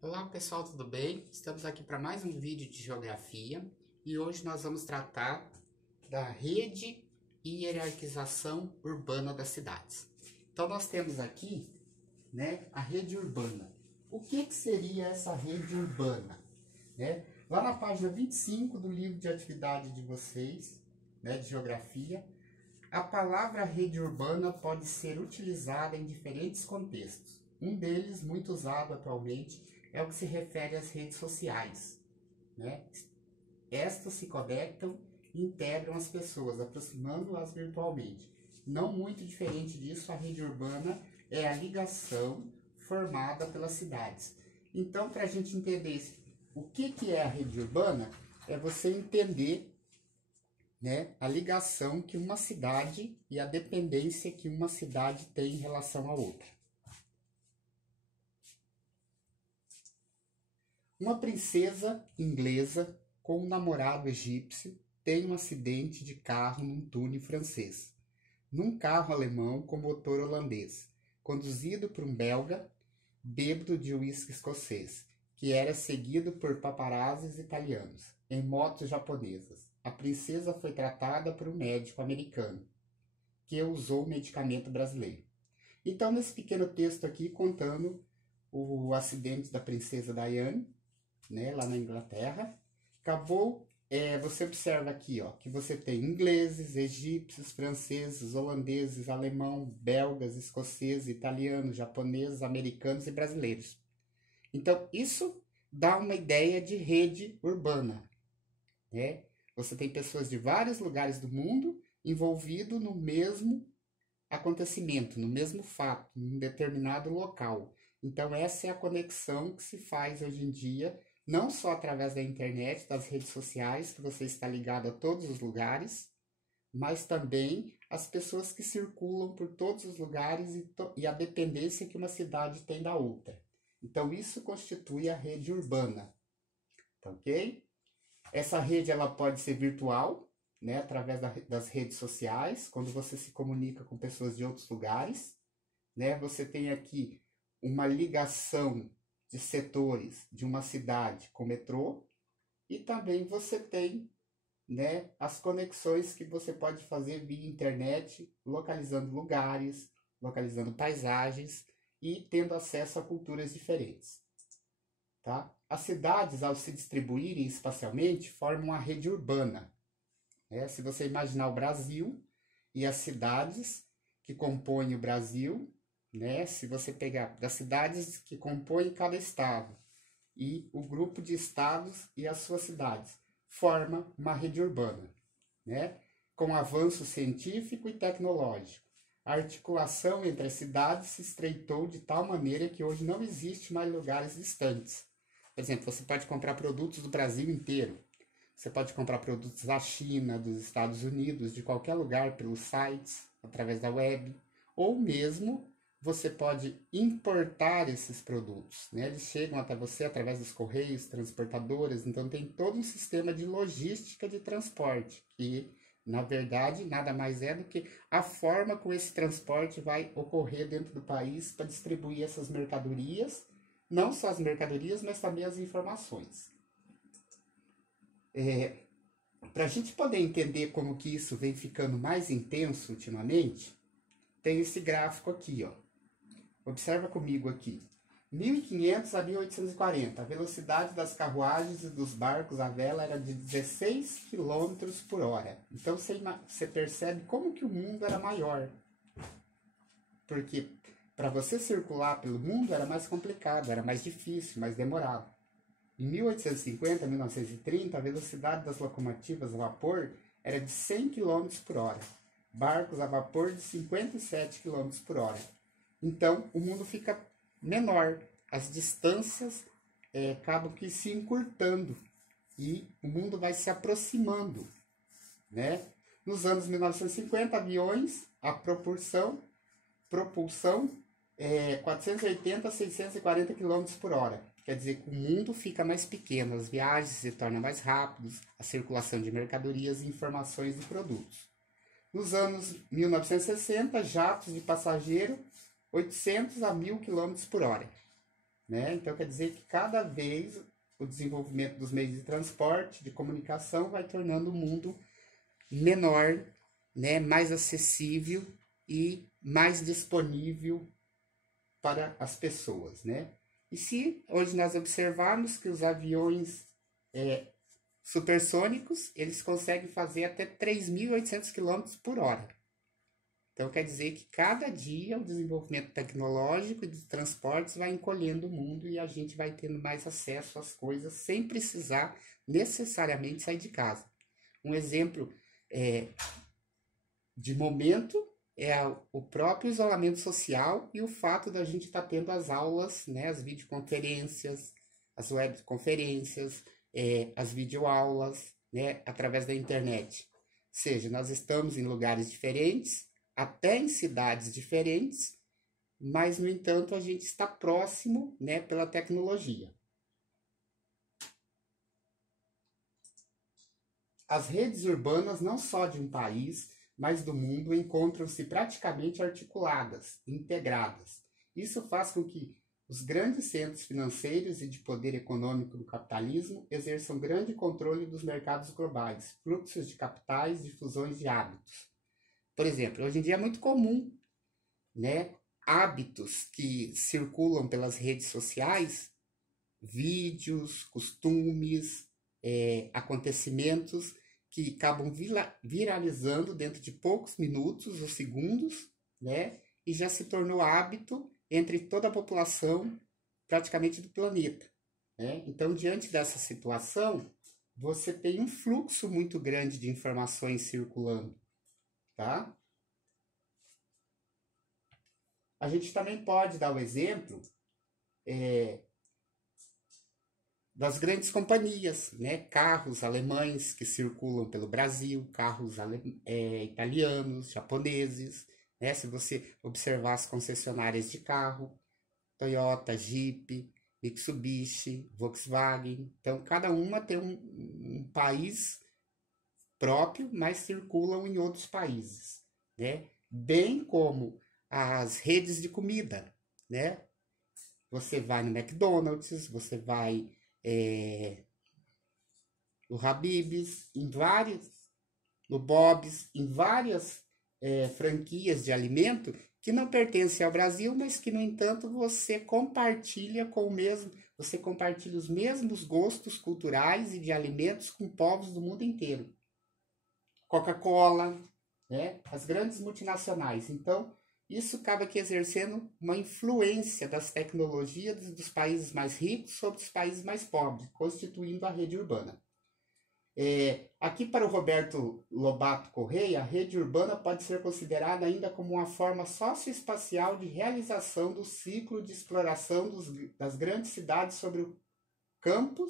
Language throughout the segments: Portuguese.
Olá pessoal, tudo bem? Estamos aqui para mais um vídeo de geografia e hoje nós vamos tratar da rede e hierarquização urbana das cidades. Então nós temos aqui, a rede urbana. O que seria essa rede urbana? Lá na página 25 do livro de atividade de vocês, de geografia, a palavra rede urbana pode ser utilizada em diferentes contextos. Um deles, muito usado atualmente, é o que se refere às redes sociais. Estas se conectam e integram as pessoas, aproximando-as virtualmente. Não muito diferente disso, a rede urbana é a ligação formada pelas cidades. Então, para a gente entender o que é a rede urbana, é você entender a ligação que uma cidade e a dependência que uma cidade tem em relação à outra. Uma princesa inglesa com um namorado egípcio tem um acidente de carro num túnel francês, num carro alemão com motor holandês, conduzido por um belga bêbado de uísque escocês, que era seguido por paparazzis italianos, em motos japonesas. A princesa foi tratada por um médico americano, que usou o medicamento brasileiro. Então, nesse pequeno texto aqui, contando o acidente da princesa Diane, lá na Inglaterra, você observa aqui, que você tem ingleses, egípcios, franceses, holandeses, alemão, belgas, escoceses, italianos, japoneses, americanos e brasileiros. Então, isso dá uma ideia de rede urbana, Você tem pessoas de vários lugares do mundo envolvidos no mesmo acontecimento, no mesmo fato, em um determinado local. Então, essa é a conexão que se faz hoje em dia, não só através da internet, das redes sociais, que você está ligado a todos os lugares, mas também as pessoas que circulam por todos os lugares e a dependência que uma cidade tem da outra. Então, isso constitui a rede urbana, ok? Essa rede ela pode ser virtual, através das redes sociais, quando você se comunica com pessoas de outros lugares. Você tem aqui uma ligação de setores de uma cidade com o metrô, e também você tem as conexões que você pode fazer via internet, localizando lugares, localizando paisagens e tendo acesso a culturas diferentes. Tá? As cidades, ao se distribuírem espacialmente, formam uma rede urbana. Se você imaginar o Brasil e as cidades que compõem o Brasil, se você pegar das cidades que compõem cada estado e o grupo de estados e as suas cidades, forma uma rede urbana, com avanço científico e tecnológico. A articulação entre as cidades se estreitou de tal maneira que hoje não existe mais lugares distantes. Por exemplo, você pode comprar produtos do Brasil inteiro. Você pode comprar produtos da China, dos Estados Unidos, de qualquer lugar, pelos sites, através da web. Ou mesmo, você pode importar esses produtos. Eles chegam até você através dos correios, transportadoras. Então, tem todo um sistema de logística de transporte, que, na verdade, nada mais é do que a forma como esse transporte vai ocorrer dentro do país para distribuir essas mercadorias. Não só as mercadorias, mas também as informações. Para a gente poder entender como que isso vem ficando mais intenso ultimamente, tem esse gráfico aqui, Observa comigo aqui. 1500 a 1840, a velocidade das carruagens e dos barcos à vela era de 16 km por hora. Então você percebe como que o mundo era maior. Porque para você circular pelo mundo era mais complicado, era mais difícil, mais demorado. Em 1850 a 1930, a velocidade das locomotivas a vapor era de 100 km por hora. Barcos a vapor de 57 km por hora. Então, o mundo fica menor. As distâncias acabam que se encurtando. E o mundo vai se aproximando. Nos anos 1950, aviões, a propulsão 480 a 640 km por hora. Quer dizer que o mundo fica mais pequeno, as viagens se tornam mais rápidas, a circulação de mercadorias e informações de produtos. Nos anos 1960, jatos de passageiro 800 a 1000 km por hora. né? Então, quer dizer que cada vez o desenvolvimento dos meios de transporte, de comunicação, vai tornando o mundo menor, né? Mais acessível e mais disponível para as pessoas, né? E se hoje nós observarmos que os aviões supersônicos, eles conseguem fazer até 3.800 km por hora. Então, quer dizer que cada dia o desenvolvimento tecnológico e de transportes vai encolhendo o mundo e a gente vai tendo mais acesso às coisas sem precisar necessariamente sair de casa. Um exemplo de momento é o próprio isolamento social e o fato da gente estar tendo as aulas, né, as videoconferências, as webconferências, as videoaulas, né, através da internet. Ou seja, nós estamos em lugares diferentes, até em cidades diferentes, mas, no entanto, a gente está próximo, né, pela tecnologia. As redes urbanas, não só de um país, mas do mundo, encontram-se praticamente articuladas, integradas. Isso faz com que os grandes centros financeiros e de poder econômico do capitalismo exerçam grande controle dos mercados globais, fluxos de capitais, difusões de hábitos. Por exemplo, hoje em dia é muito comum, né, hábitos que circulam pelas redes sociais, vídeos, costumes, acontecimentos que acabam viralizando dentro de poucos minutos ou segundos, né, e já se tornou hábito entre toda a população praticamente do planeta, né? Então, diante dessa situação, você tem um fluxo muito grande de informações circulando, tá? A gente também pode dar o exemplo das grandes companhias, né? Carros alemães que circulam pelo Brasil, carros italianos, japoneses, né? Se você observar as concessionárias de carro, Toyota, Jeep, Mitsubishi, Volkswagen, então cada uma tem um país próprio, mas circulam em outros países, né? Bem como as redes de comida, né? Você vai no McDonald's, você vai no Habib's, no Bob's, em várias franquias de alimento que não pertencem ao Brasil, mas que, no entanto, você compartilha você compartilha os mesmos gostos culturais e de alimentos com povos do mundo inteiro. Coca-Cola, né? As grandes multinacionais. Então, isso acaba aqui exercendo uma influência das tecnologias dos países mais ricos sobre os países mais pobres, constituindo a rede urbana. Aqui para o Roberto Lobato Correia, a rede urbana pode ser considerada ainda como uma forma socioespacial de realização do ciclo de exploração das grandes cidades sobre o campo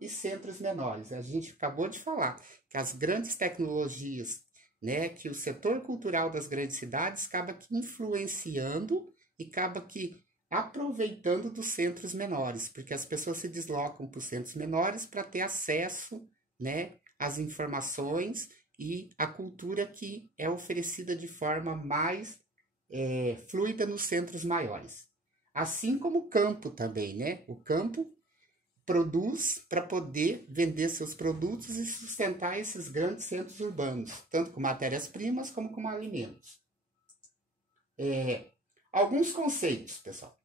e centros menores. A gente acabou de falar que as grandes tecnologias, né, que o setor cultural das grandes cidades acaba que influenciando e acaba que aproveitando dos centros menores, porque as pessoas se deslocam para os centros menores para ter acesso, né, às informações e à cultura que é oferecida de forma mais fluida nos centros maiores. Assim como o campo também, né? O campo produz para poder vender seus produtos e sustentar esses grandes centros urbanos, tanto com matérias-primas como com alimentos. Alguns conceitos, pessoal.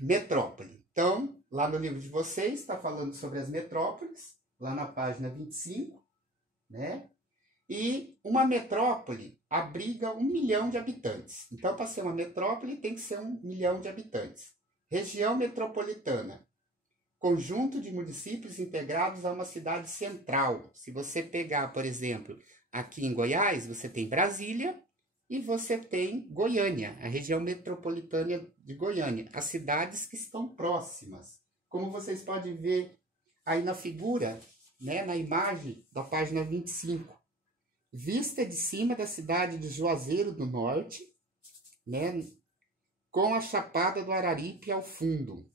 Metrópole. Então, lá no livro de vocês, está falando sobre as metrópoles, lá na página 25, né? E uma metrópole abriga 1 milhão de habitantes. Então, para ser uma metrópole, tem que ser 1 milhão de habitantes. Região metropolitana. Conjunto de municípios integrados a uma cidade central. Se você pegar, por exemplo, aqui em Goiás, você tem Brasília e você tem Goiânia, a região metropolitana de Goiânia, as cidades que estão próximas. Como vocês podem ver aí na figura, né, na imagem da página 25. Vista de cima da cidade de Juazeiro do Norte, né, com a Chapada do Araripe ao fundo.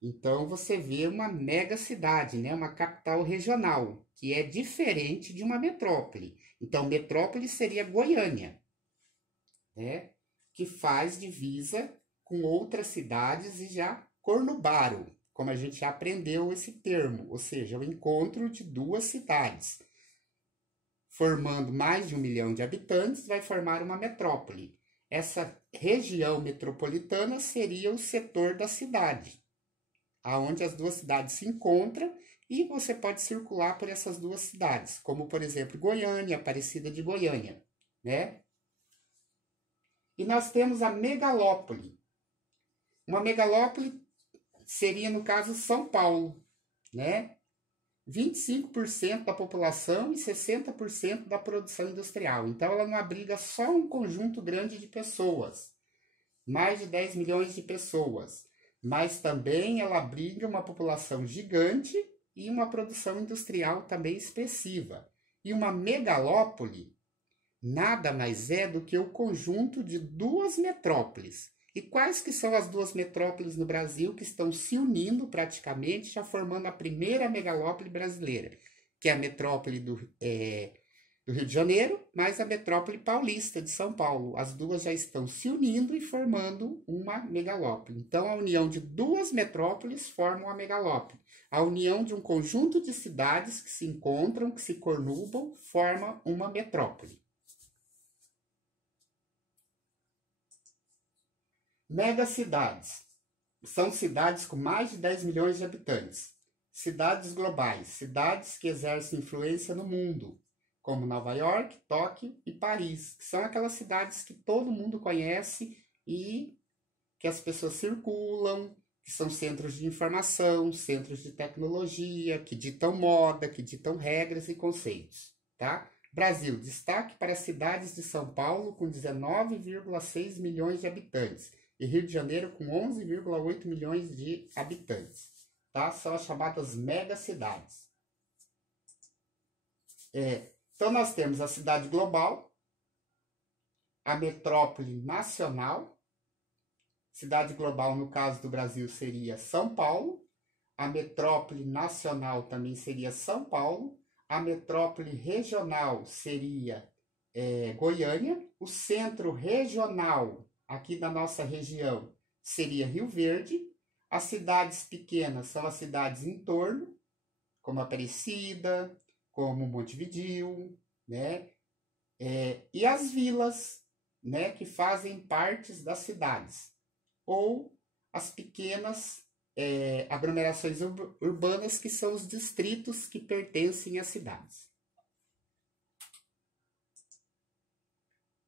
Então, você vê uma mega cidade, né? Uma capital regional, que é diferente de uma metrópole. Então, metrópole seria Goiânia, né? Que faz divisa com outras cidades e já cornubaram, como a gente já aprendeu esse termo, ou seja, o encontro de duas cidades, formando mais de 1 milhão de habitantes, vai formar uma metrópole. Essa região metropolitana seria o setor da cidade, aonde as duas cidades se encontram e você pode circular por essas duas cidades, como por exemplo Goiânia, Aparecida de Goiânia, né? E nós temos a megalópole. Uma megalópole seria, no caso, São Paulo, né? 25% da população e 60% da produção industrial. Então, ela não abriga só um conjunto grande de pessoas, mais de 10 milhões de pessoas, mas também ela abriga uma população gigante e uma produção industrial também expressiva. E uma megalópole nada mais é do que o conjunto de duas metrópoles. E quais que são as duas metrópoles no Brasil que estão se unindo praticamente, já formando a primeira megalópole brasileira, que é a metrópole do Rio de Janeiro, mais a metrópole paulista de São Paulo. As duas já estão se unindo e formando uma megalópole. Então, a união de duas metrópoles forma uma megalópole. A união de um conjunto de cidades que se encontram, que se cornubam, forma uma metrópole. Megacidades são cidades com mais de 10 milhões de habitantes. Cidades globais, cidades que exercem influência no mundo, como Nova York, Tóquio e Paris, que são aquelas cidades que todo mundo conhece e que as pessoas circulam, que são centros de informação, centros de tecnologia, que ditam moda, que ditam regras e conceitos, tá? Brasil, destaque para as cidades de São Paulo com 19,6 milhões de habitantes e Rio de Janeiro com 11,8 milhões de habitantes, tá? São as chamadas megacidades. Então, nós temos a cidade global, a metrópole nacional. Cidade global, no caso do Brasil, seria São Paulo. A metrópole nacional também seria São Paulo. A metrópole regional seria Goiânia. O centro regional aqui da nossa região seria Rio Verde. As cidades pequenas são as cidades em torno, como Aparecida, como Montevidéu, né? E as vilas, né, que fazem partes das cidades, ou as pequenas aglomerações urbanas, que são os distritos que pertencem às cidades.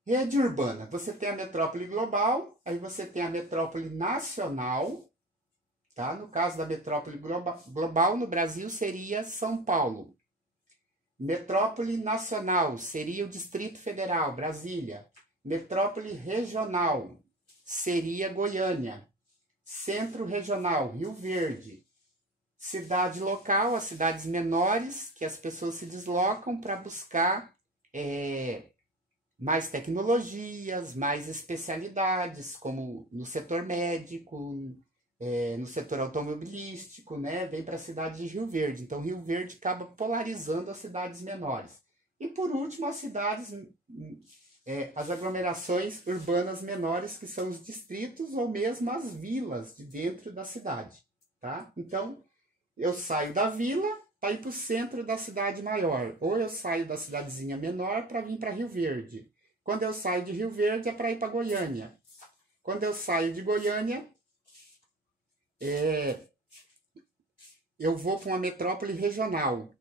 Rede urbana, você tem a metrópole global, aí você tem a metrópole nacional, tá? No caso da metrópole global no Brasil seria São Paulo. Metrópole nacional seria o Distrito Federal, Brasília. Metrópole regional seria Goiânia. Centro regional, Rio Verde. Cidade local, as cidades menores, que as pessoas se deslocam para buscar mais tecnologias, mais especialidades, como no setor médico, no setor automobilístico, né? Vem para a cidade de Rio Verde. Então, Rio Verde acaba polarizando as cidades menores. E, por último, as cidades, as aglomerações urbanas menores, que são os distritos ou mesmo as vilas de dentro da cidade, tá? Então, eu saio da vila para ir para o centro da cidade maior, ou eu saio da cidadezinha menor para vir para Rio Verde. Quando eu saio de Rio Verde é para ir para Goiânia. Quando eu saio de Goiânia, eu vou para uma metrópole regional.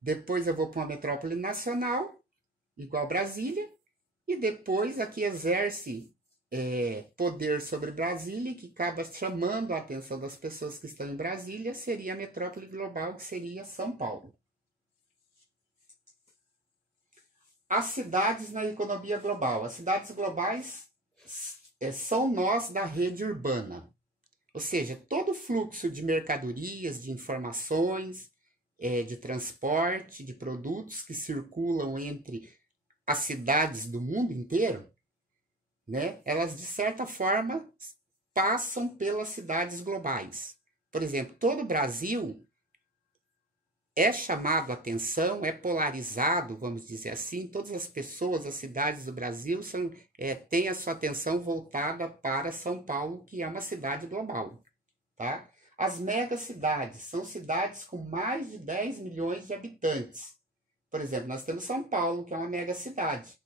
Depois eu vou para uma metrópole nacional, igual Brasília, e depois aqui exerce poder sobre Brasília, que acaba chamando a atenção das pessoas que estão em Brasília, seria a metrópole global, que seria São Paulo. As cidades na economia global. As cidades globais são nós da rede urbana. Ou seja, todo o fluxo de mercadorias, de informações, de transporte, de produtos que circulam entre as cidades do mundo inteiro, né? Elas, de certa forma, passam pelas cidades globais. Por exemplo, todo o Brasil é chamado a atenção, é polarizado, vamos dizer assim, todas as pessoas, as cidades do Brasil têm a sua atenção voltada para São Paulo, que é uma cidade global, tá? As megacidades são cidades com mais de 10 milhões de habitantes. Por exemplo, nós temos São Paulo, que é uma megacidade.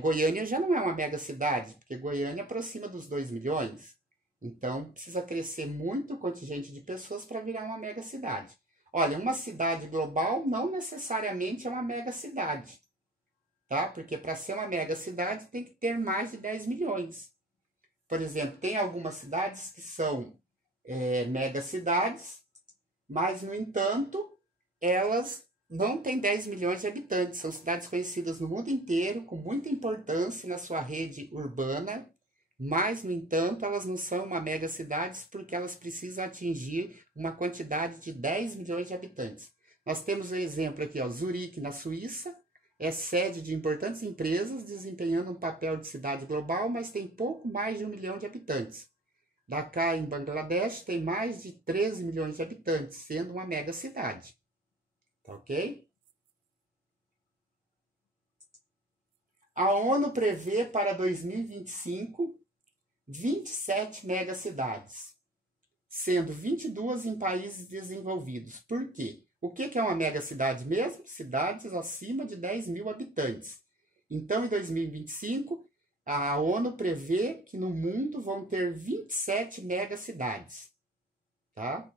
Goiânia já não é uma megacidade, porque Goiânia aproxima dos 2 milhões. Então, precisa crescer muito o contingente de pessoas para virar uma megacidade. Olha, uma cidade global não necessariamente é uma megacidade, tá? Porque para ser uma megacidade tem que ter mais de 10 milhões. Por exemplo, tem algumas cidades que são megacidades, mas, no entanto, elas não têm 10 milhões de habitantes. São cidades conhecidas no mundo inteiro, com muita importância na sua rede urbana, mas, no entanto, elas não são uma megacidades porque elas precisam atingir uma quantidade de 10 milhões de habitantes. Nós temos um exemplo aqui, ó, Zurique, na Suíça, é sede de importantes empresas, desempenhando um papel de cidade global, mas tem pouco mais de 1 milhão de habitantes. Dhaka, em Bangladesh, tem mais de 13 milhões de habitantes, sendo uma megacidade. Tá ok? A ONU prevê para 2025 27 megacidades, sendo 22 em países desenvolvidos. Por quê? O que é uma megacidade mesmo? Cidades acima de 10 mil habitantes. Então, em 2025, a ONU prevê que no mundo vão ter 27 megacidades. Tá?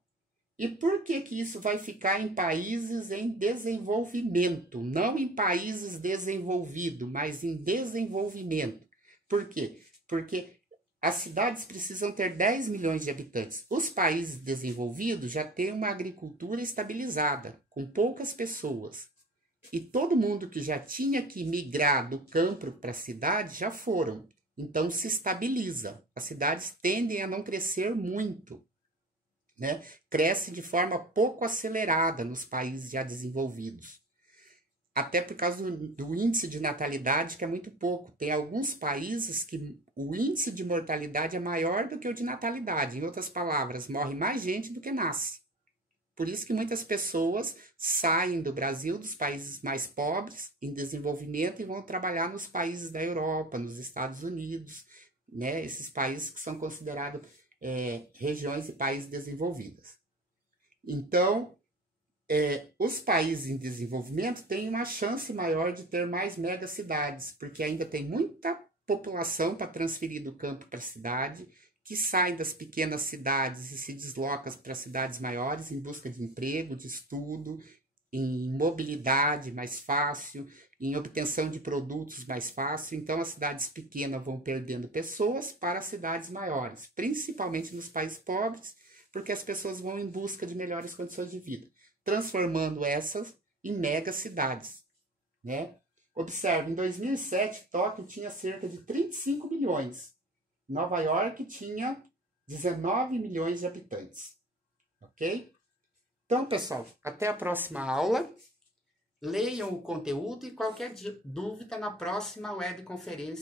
E por que isso vai ficar em países em desenvolvimento? Não em países desenvolvidos, mas em desenvolvimento. Por quê? Porque as cidades precisam ter 10 milhões de habitantes. Os países desenvolvidos já têm uma agricultura estabilizada, com poucas pessoas. E todo mundo que já tinha que migrar do campo para a cidade já foram. Então se estabiliza. As cidades tendem a não crescer muito, né? Cresce de forma pouco acelerada nos países já desenvolvidos. Até por causa do índice de natalidade, que é muito pouco. Tem alguns países que o índice de mortalidade é maior do que o de natalidade. Em outras palavras, morre mais gente do que nasce. Por isso que muitas pessoas saem do Brasil, dos países mais pobres, em desenvolvimento, e vão trabalhar nos países da Europa, nos Estados Unidos, né? Esses países que são considerados regiões e países desenvolvidos. Então, os países em desenvolvimento têm uma chance maior de ter mais megacidades, porque ainda tem muita população para transferir do campo para a cidade, que sai das pequenas cidades e se desloca para cidades maiores em busca de emprego, de estudo, em mobilidade mais fácil, em obtenção de produtos mais fácil. Então, as cidades pequenas vão perdendo pessoas para as cidades maiores, principalmente nos países pobres, porque as pessoas vão em busca de melhores condições de vida, transformando essas em megacidades, né? Observe, em 2007, Tóquio tinha cerca de 35 milhões. Nova York tinha 19 milhões de habitantes. Ok? Então, pessoal, até a próxima aula. Leiam o conteúdo e qualquer dúvida na próxima webconferência.